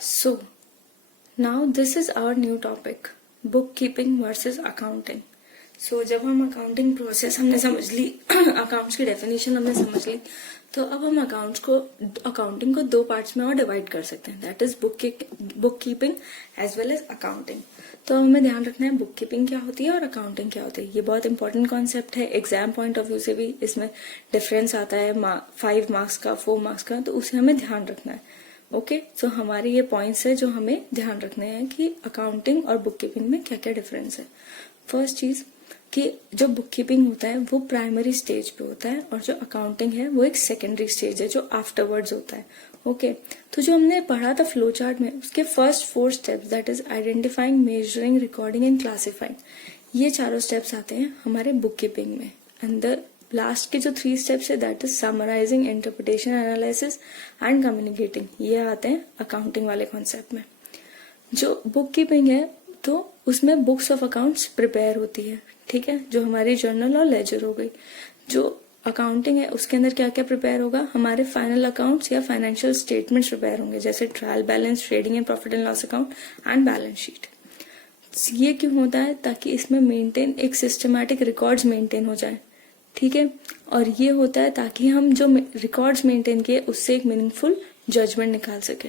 So, now this is our new topic, bookkeeping versus accounting. So, जब हम accounting process हमने समझ ली, accounts की डेफिनेशन हमने समझ ली, तो अब हम अकाउंटिंग को दो पार्ट्स में और डिवाइड कर सकते हैं, that is book keeping as well as accounting. तो हमें ध्यान रखना है बुक कीपिंग क्या होती है और अकाउंटिंग क्या होती है. ये बहुत इंपॉर्टेंट कॉन्सेप्ट है. एग्जाम पॉइंट ऑफ व्यू से भी इसमें डिफरेंस आता है 5 मार्क्स का, 4 मार्क्स का, तो उसे हमें ध्यान रखना है. ओके, सो हमारे ये पॉइंट्स है जो हमें ध्यान रखने हैं कि अकाउंटिंग और बुक कीपिंग में क्या क्या डिफरेंस है. फर्स्ट चीज कि जो बुक कीपिंग होता है वो प्राइमरी स्टेज पे होता है और जो अकाउंटिंग है वो एक सेकेंडरी स्टेज है जो आफ्टरवर्ड्स होता है. ओके, तो जो हमने पढ़ा था फ्लो चार्ट में, उसके first 4 steps, that is identifying, measuring, recording and classifying, ये चारों स्टेप्स आते हैं हमारे बुक कीपिंग में. एंड द लास्ट के जो 3 स्टेप्स है that is summarising, interpretation, analysis and communicating, ये आते हैं अकाउंटिंग वाले कॉन्सेप्ट में. जो बुक कीपिंग है तो उसमें बुक्स ऑफ अकाउंट्स प्रिपेयर होती है, ठीक है, जो हमारी जर्नल और लेजर हो गई. जो अकाउंटिंग है उसके अंदर क्या क्या प्रिपेयर होगा, हमारे फाइनल अकाउंट्स या फाइनेंशियल स्टेटमेंट्स प्रिपेयर होंगे, जैसे trial balance, trading and profit and loss account and balance sheet. ये क्यों होता है, ताकि इसमें मेंटेन एक सिस्टमैटिक रिकॉर्ड्स मेंटेन हो जाए, ठीक है. और ये होता है ताकि हम जो रिकॉर्ड्स मेंटेन किए उससे एक मीनिंगफुल जजमेंट निकाल सके.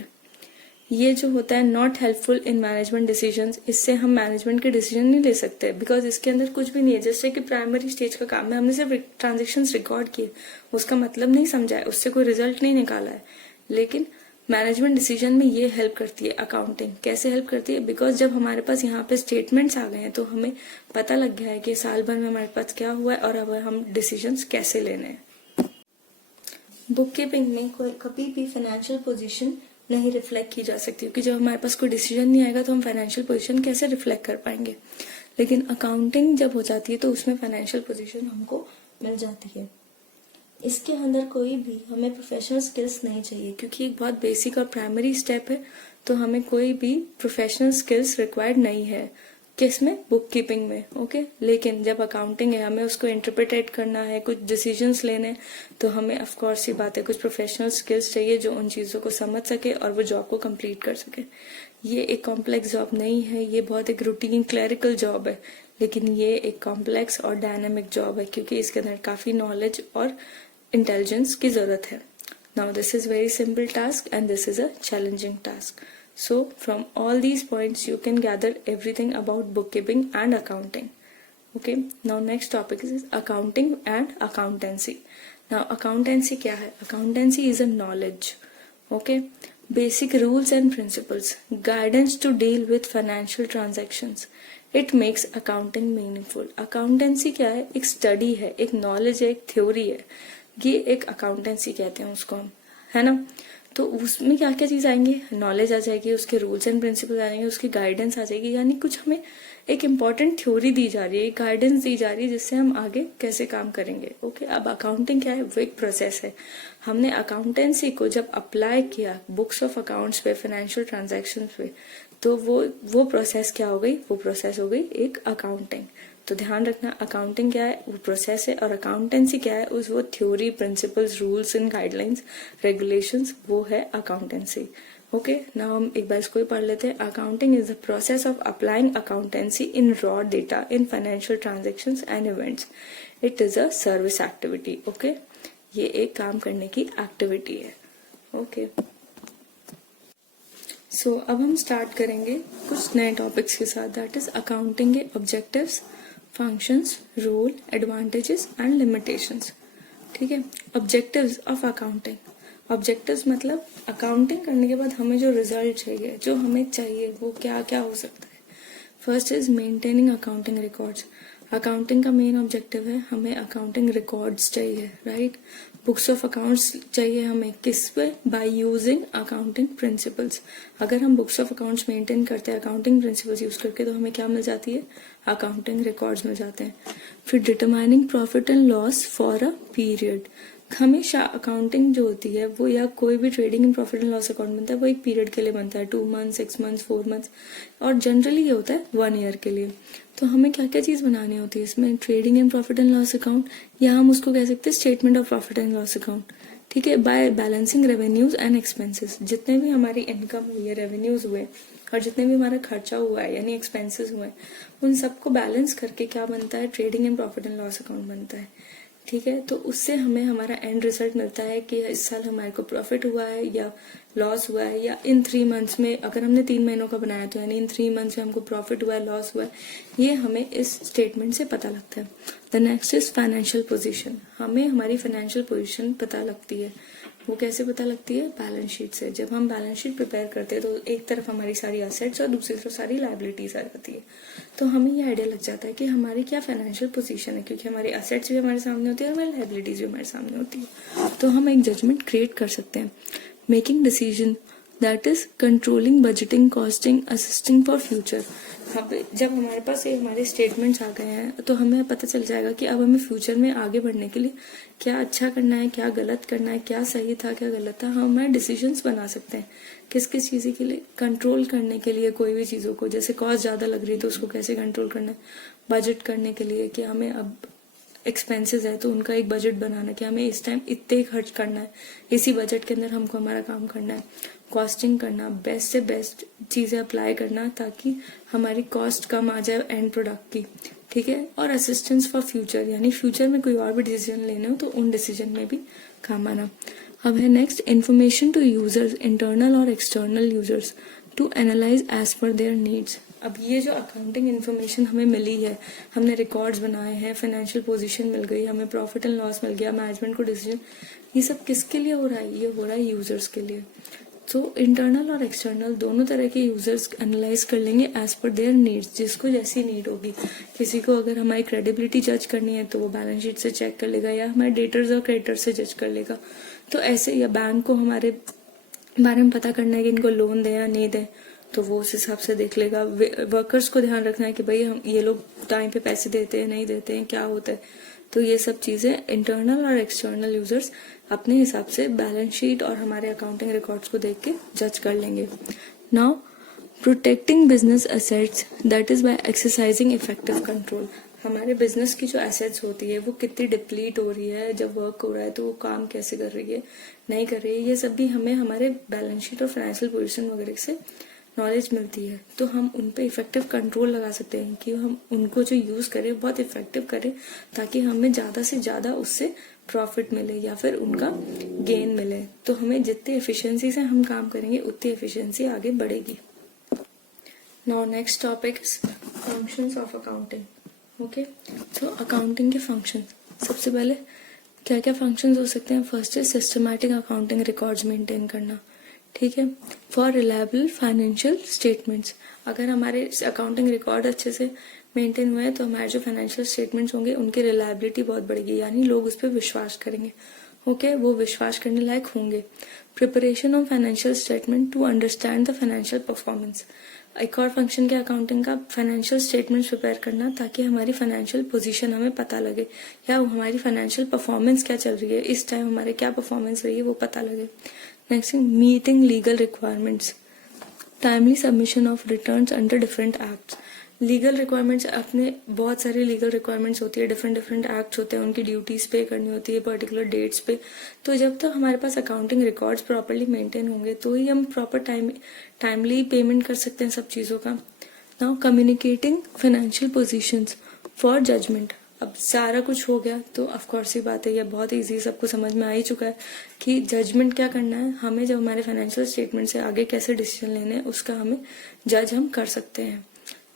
ये जो होता है not helpful in management decisions, इससे हम मैनेजमेंट के डिसीजन नहीं ले सकते, बिकॉज इसके अंदर कुछ भी नहीं है. जैसे कि प्राइमरी स्टेज का काम है, हमने सिर्फ ट्रांजेक्शन्स रिकॉर्ड किए, उसका मतलब नहीं समझा है, उससे कोई रिजल्ट नहीं निकाला है. लेकिन मैनेजमेंट डिसीजन में ये हेल्प करती है अकाउंटिंग. कैसे हेल्प करती है, बिकॉज जब हमारे पास यहाँ पे स्टेटमेंट्स आ गए हैं तो हमें पता लग गया है कि साल भर में हमारे पास क्या हुआ है और अब हम डिसीजंस कैसे लेने हैं. बुक कीपिंग में कोई कभी भी फाइनेंशियल पोजीशन नहीं रिफ्लेक्ट की जा सकती, क्योंकि जब हमारे पास कोई डिसीजन नहीं आएगा तो हम फाइनेंशियल पोजीशन कैसे रिफ्लेक्ट कर पाएंगे. लेकिन अकाउंटिंग जब हो जाती है तो उसमें फाइनेंशियल पोजीशन हमको मिल जाती है. इसके अंदर कोई भी हमें प्रोफेशनल स्किल्स नहीं चाहिए, क्योंकि एक बहुत बेसिक और प्राइमरी स्टेप है, तो हमें कोई भी प्रोफेशनल स्किल्स रिक्वायर्ड नहीं है. किसमें, बुक कीपिंग में. ओके, लेकिन जब अकाउंटिंग है, हमें उसको इंटरप्रिटेट करना है, कुछ डिसीजंस लेने, तो हमें ऑफ कोर्स ये बात है कुछ प्रोफेशनल स्किल्स चाहिए जो उन चीजों को समझ सके और वो जॉब को कंप्लीट कर सके. ये एक कॉम्प्लेक्स जॉब नहीं है, ये बहुत एक रूटीन क्लरिकल जॉब है, लेकिन ये एक कॉम्प्लेक्स और डायनामिक जॉब है, क्योंकि इसके अंदर काफी नॉलेज और इंटेलिजेंस की जरूरत है. Now this is very simple task and this is a challenging task. So from all these points you can gather everything about bookkeeping and accounting. Okay, now next topic is accounting and accountancy. Now accountancy क्या है, accountancy is a knowledge, okay, basic rules and principles, guidance to deal with financial transactions. It makes accounting meaningful. accountancy क्या है, एक study है, एक knowledge है, एक theory है. ये एक accountancy कहते हैं उसको हम, है ना. तो उसमें क्या क्या चीज आएंगे, नॉलेज आ जाएगी, उसके रूल्स एंड प्रिंसिपल्स आ जाएंगे, उसकी गाइडेंस आ जाएगी, यानी कुछ हमें एक इम्पॉर्टेंट थ्योरी दी जा रही है, एक गाइडेंस दी जा रही है जिससे हम आगे कैसे काम करेंगे. ओके, अब अकाउंटिंग क्या है, वो एक प्रोसेस है. हमने अकाउंटेंसी को जब अप्लाई किया बुक्स ऑफ अकाउंट्स पे, फाइनेंशियल ट्रांजेक्शन पे, तो वो प्रोसेस क्या हो गई, वो प्रोसेस हो गई एक अकाउंटिंग. तो ध्यान रखना, अकाउंटिंग क्या है, वो प्रोसेस है, और अकाउंटेंसी क्या है, उस वो theory, principles, rules and guidelines, regulations, वो है अकाउंटेंसी. ओके, नाउ हम एक बार इसको ही पढ़ लेते हैं. Accounting is the process of applying accountancy in raw data in financial transactions and events. It is a service activity. Okay, ये एक काम करने की एक्टिविटी है. ओके, सो अब हम स्टार्ट करेंगे कुछ नए टॉपिक्स के साथ, दैट इज अकाउंटिंग के objectives, functions, rule, advantages and limitations. ठीक है, ऑब्जेक्टिव्स ऑफ अकाउंटिंग. ऑब्जेक्टिव्स मतलब अकाउंटिंग करने के बाद हमें जो रिजल्ट चाहिए, जो हमें चाहिए, वो क्या क्या हो सकता है. First is maintaining accounting records. Accounting का मेन ऑब्जेक्टिव है, हमें अकाउंटिंग रिकॉर्ड्स चाहिए, राइट. बुक्स ऑफ अकाउंट्स चाहिए हमें, किस पे, बाय यूजिंग अकाउंटिंग प्रिंसिपल्स. अगर हम बुक्स ऑफ अकाउंट्स मेंटेन करते हैं अकाउंटिंग प्रिंसिपल्स यूज करके, तो हमें क्या मिल जाती है, अकाउंटिंग रिकॉर्ड्स मिल जाते हैं. फिर determining profit and loss for a period. हमेशा अकाउंटिंग जो होती है वो, या कोई भी trading in profit and loss account बनता है, वो एक पीरियड के लिए बनता है, 2 मंथ, 6 मंथ, 4 मंथ, और जनरली ये होता है 1 ईयर के लिए. तो हमें क्या क्या चीज बनानी होती है इसमें, trading in profit and loss account, या हम उसको कह सकते हैं statement of profit and loss account. ठीक है, by balancing revenues and expenses. जितने भी हमारी इनकम हुई है, रेवेन्यूज हुए और जितने भी हमारा खर्चा हुआ है यानी एक्सपेंसेस हुए, उन सबको बैलेंस करके क्या बनता है, trading and profit and loss account बनता है। ठीक है, तो उससे हमें हमारा एंड रिजल्ट मिलता है कि इस साल हमारे को प्रॉफिट हुआ है या लॉस हुआ है, या इन 3 मंथ्स में, अगर हमने 3 महीनों का बनाया तो यानी इन 3 मंथ्स में हमको प्रॉफिट हुआ है, लॉस हुआ है, ये हमें इस स्टेटमेंट से पता लगता है। The next is financial position. हमें हमारी फाइनेंशियल पोजीशन पता लगती है। वो कैसे पता लगती है, बैलेंस शीट से। जब हम बैलेंस शीट प्रिपेयर करते हैं तो एक तरफ हमारी सारी एसेट्स और दूसरी तरफ सारी लायबिलिटीज आ जाती है, तो हमें ये आइडिया लग जाता है कि हमारी क्या फाइनेंशियल पोजीशन है, क्योंकि हमारी एसेट्स भी हमारे सामने होती है और हमारी लायबिलिटीज भी हमारे सामने होती है। तो हम एक जजमेंट क्रिएट कर सकते हैं। Making decision, that is controlling, budgeting, costing, assisting for future. जब हमारे पास ये हमारे स्टेटमेंट्स आ गए हैं तो हमें पता चल जाएगा कि अब हमें फ्यूचर में आगे बढ़ने के लिए क्या अच्छा करना है, क्या गलत करना है, क्या सही था, क्या गलत था। हम हमारे डिसीजंस बना सकते हैं किस किस चीज के लिए, कंट्रोल करने के लिए कोई भी चीजों को, जैसे कॉस्ट ज्यादा लग रही है तो उसको कैसे कंट्रोल करना है, बजट करने के लिए कि हमें अब एक्सपेंसेस है तो उनका एक बजट बनाना कि हमें इस टाइम इतने खर्च करना है, इसी बजट के अंदर हमको हमारा काम करना है, कॉस्टिंग करना, बेस्ट से बेस्ट चीजें अप्लाई करना ताकि हमारी कॉस्ट कम आ जाए एंड प्रोडक्ट की। ठीक है, और असिस्टेंस फॉर फ्यूचर, यानी फ्यूचर में कोई और भी डिसीजन लेने हो तो उन डिसीजन में भी काम आना। अब है next, information to users, internal और external users, to analyse as per their needs. अब ये जो अकाउंटिंग इन्फॉर्मेशन हमें मिली है, हमने रिकॉर्ड्स बनाए हैं, फाइनेंशियल पोजीशन मिल गई, हमें प्रॉफिट एंड लॉस मिल गया, मैनेजमेंट को डिसीजन, ये सब किसके लिए हो रहा है, ये हो रहा है यूजर्स के लिए। तो इंटरनल और एक्सटर्नल दोनों तरह के यूजर्स एनालाइज कर लेंगे एज पर देयर नीड्स, जिसको जैसी नीड होगी। किसी को अगर हमारी क्रेडिबिलिटी जज करनी है तो वो बैलेंस शीट से चेक कर लेगा, या हमारे डेटर्स और क्रेडिटर्स से जज कर लेगा। तो ऐसे, या बैंक को हमारे बारे में पता करना है कि इनको लोन दें या नहीं दें, तो वो उस हिसाब से देख लेगा। वर्कर्स को ध्यान रखना है कि भाई हम ये लोग टाइम पे पैसे देते हैं, नहीं देते हैं, क्या होता है। तो ये सब चीजें इंटरनल और एक्सटर्नल यूजर्स अपने हिसाब से बैलेंस शीट और हमारे अकाउंटिंग रिकॉर्ड्स को देख के जज कर लेंगे। Now, protecting business assets, that is by exercising effective control. हमारे बिजनेस की जो एसेट्स होती है वो कितनी डिप्लीट हो रही है, जब वर्क हो रहा है तो वो काम कैसे कर रही है, नहीं कर रही है, ये सब भी हमें हमारे बैलेंस शीट और फाइनेंशियल पोजीशन वगैरह से नॉलेज मिलती है। तो हम उन पे इफेक्टिव कंट्रोल लगा सकते हैं कि हम उनको जो यूज करें बहुत इफेक्टिव करें, ताकि हमें ज्यादा से ज्यादा उससे प्रॉफिट मिले या फिर उनका गेन मिले। तो हमें जितनी एफिशिएंसी से हम काम करेंगे उतनी एफिशिएंसी आगे बढ़ेगी। Now next topic is functions of accounting. Okay, तो अकाउंटिंग के फंक्शन, सबसे पहले क्या क्या फंक्शंस हो सकते हैं। फर्स्ट है सिस्टमैटिक अकाउंटिंग रिकॉर्ड्स मेंटेन करना। ठीक है, फॉर रिलायबल फाइनेंशियल स्टेटमेंट्स। अगर हमारे अकाउंटिंग रिकॉर्ड अच्छे से मेंटेन हुए हैं तो हमारे जो फाइनेंशियल स्टेटमेंट्स होंगे उनकी रिलायबिलिटी बहुत बढ़ेगी, यानी लोग उस पर विश्वास करेंगे। ओके, वो विश्वास करने लायक होंगे। Preparation of financial statement to understand the financial performance. एक और फंक्शन के अकाउंटिंग का फाइनेंशियल स्टेटमेंट्स प्रिपेयर करना ताकि हमारी फाइनेंशियल पोजीशन हमें पता लगे, या हमारी फाइनेंशियल परफॉर्मेंस क्या चल रही है, इस टाइम हमारे क्या परफॉर्मेंस रही है वो पता लगे। Next, meeting legal requirements, timely submission of returns under different acts. Legal requirements, अपने बहुत सारी लीगल रिक्वायरमेंट्स होती है, डिफरेंट डिफरेंट एक्ट्स होते हैं, उनकी ड्यूटीज पे करनी होती है पर्टिकुलर डेट्स पे। तो जब तक हमारे पास अकाउंटिंग रिकॉर्ड्स प्रॉपरली मेंटेन होंगे तो ही हम प्रॉपर टाइमली पेमेंट कर सकते हैं सब चीजों का। Now, communicating financial positions for judgement. अब सारा कुछ हो गया तो ऑफकोर्स ये बात है, ये बहुत इजी, सबको समझ में आ ही चुका है कि जजमेंट क्या करना है हमें, जब हमारे फाइनेंशियल स्टेटमेंट से आगे कैसे डिसीजन लेने हैं उसका हमें जज हम कर सकते हैं।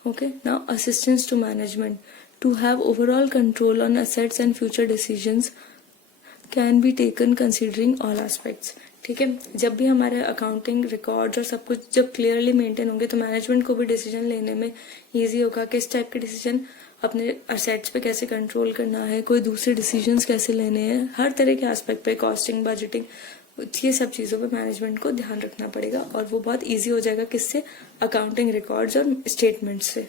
Okay, now assistance to management, to have overall control on assets and future decisions can be taken considering all aspects. ठीक है, जब भी हमारे अकाउंटिंग रिकॉर्ड और सब कुछ जब क्लियरली मेंटेन होंगे तो मैनेजमेंट को भी डिसीजन लेने में इजी होगा, किस टाइप के डिसीजन अपने असेट्स पे कैसे कंट्रोल करना है, कोई दूसरे डिसीजंस कैसे लेने हैं, हर तरह के एस्पेक्ट पे, कॉस्टिंग, बजटिंग, ये सब चीजों पे मैनेजमेंट को ध्यान रखना पड़ेगा और वो बहुत इजी हो जाएगा किससे, अकाउंटिंग रिकॉर्ड्स और स्टेटमेंट्स से।